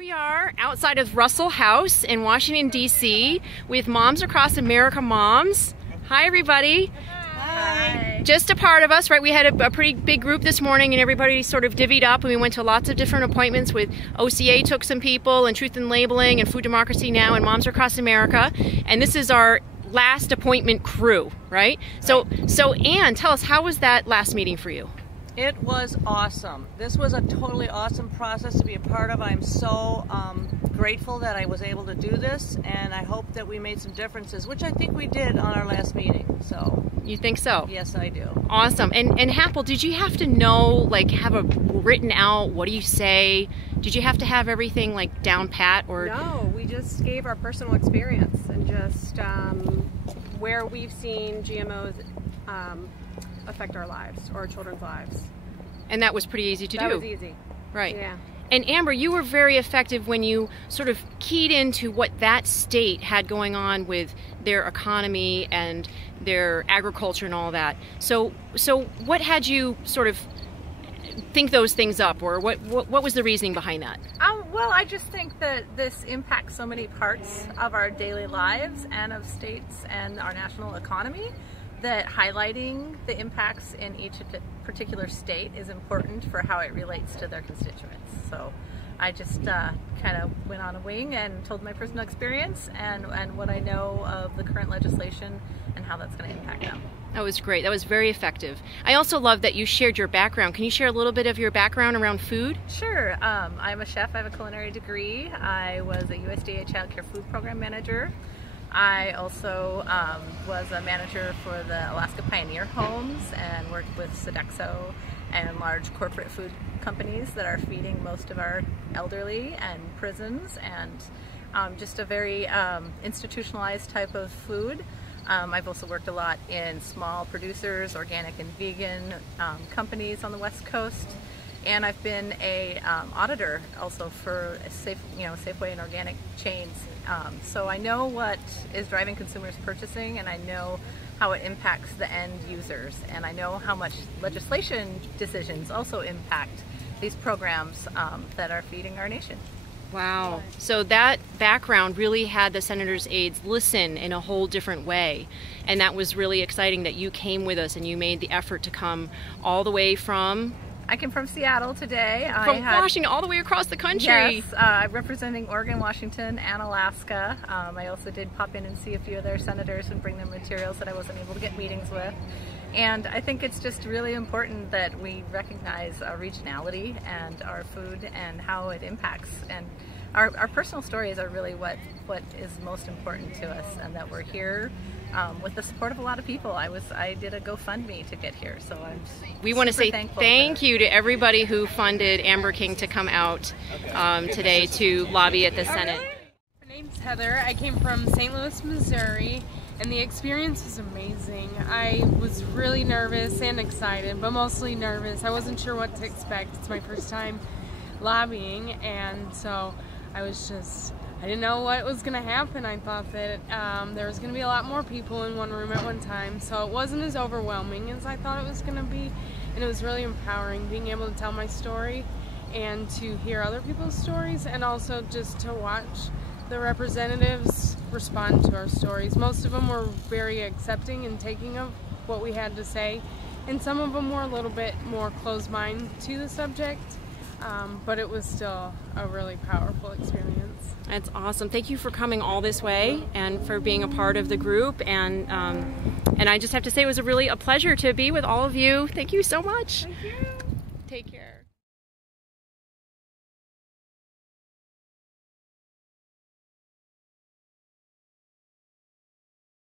we are outside of Russell House in Washington, D.C. with Moms Across America Moms. Hi, everybody. Hi. Just a part of us, right? We had a pretty big group this morning and everybody sort of divvied up and we went to lots of different appointments with OCA took some people and Truth in Labeling and Food Democracy Now! And Moms Across America. And this is our last appointment crew, right? So Anne, tell us, how was that last meeting for you? It was awesome. This was a totally awesome process to be a part of. I'm so grateful that I was able to do this, and I hope that we made some differences, which I think we did on our last meeting. So you think so? Yes, I do. Awesome. And Happel, did you have to know, like, have a written out, what do you say? Did you have to have everything like down pat, or? No, we just gave our personal experience and just where we've seen GMOs affect our lives or our children's lives. And that was pretty easy to do. That was easy. Right. Yeah. And Amber, you were very effective when you sort of keyed into what that state had going on with their economy and their agriculture and all that. So what had you sort of think those things up, or what was the reasoning behind that? Well, I just think that this impacts so many parts of our daily lives and of states and our national economy, that highlighting the impacts in each particular state is important for how it relates to their constituents. So I just kind of went on a wing and told my personal experience and what I know of the current legislation and how that's going to impact them. That was great. That was very effective. I also love that you shared your background. Can you share a little bit of your background around food? Sure. I'm a chef. I have a culinary degree. I was a USDA Child Care Food Program Manager. I also was a manager for the Alaska Pioneer Homes and worked with Sodexo and large corporate food companies that are feeding most of our elderly and prisons, and just a very institutionalized type of food. I've also worked a lot in small producers, organic and vegan companies on the West Coast. And I've been a auditor also for Safeway and organic chains. So I know what is driving consumers purchasing, and I know how it impacts the end users, and I know how much legislation decisions also impact these programs that are feeding our nation. Wow. So that background really had the senator's aides listen in a whole different way. And that was really exciting that you came with us and you made the effort to come all the way from... I came from Seattle today. From Washington all the way across the country. Yes, representing Oregon, Washington, and Alaska. I also did pop in and see a few of their senators and bring them materials that I wasn't able to get meetings with. And I think it's just really important that we recognize our regionality and our food and how it impacts. And our personal stories are really what is most important to us, and that we're here with the support of a lot of people. I did a GoFundMe to get here, so we want to say thank you to everybody who funded Amber King to come out today to lobby at the Senate. My name's Heather. I came from St. Louis, Missouri, and the experience was amazing. I was really nervous and excited, but mostly nervous. I wasn't sure what to expect. It's my first time lobbying, and so I didn't know what was going to happen. I thought that there was going to be a lot more people in one room at one time, so it wasn't as overwhelming as I thought it was going to be, and it was really empowering being able to tell my story and to hear other people's stories, and also just to watch the representatives respond to our stories. Most of them were very accepting and taking of what we had to say, and some of them were a little bit more closed-minded to the subject. But it was still a really powerful experience. That's awesome. Thank you for coming all this way and for being a part of the group. And I just have to say it was a pleasure to be with all of you. Thank you so much. Thank you. Take care.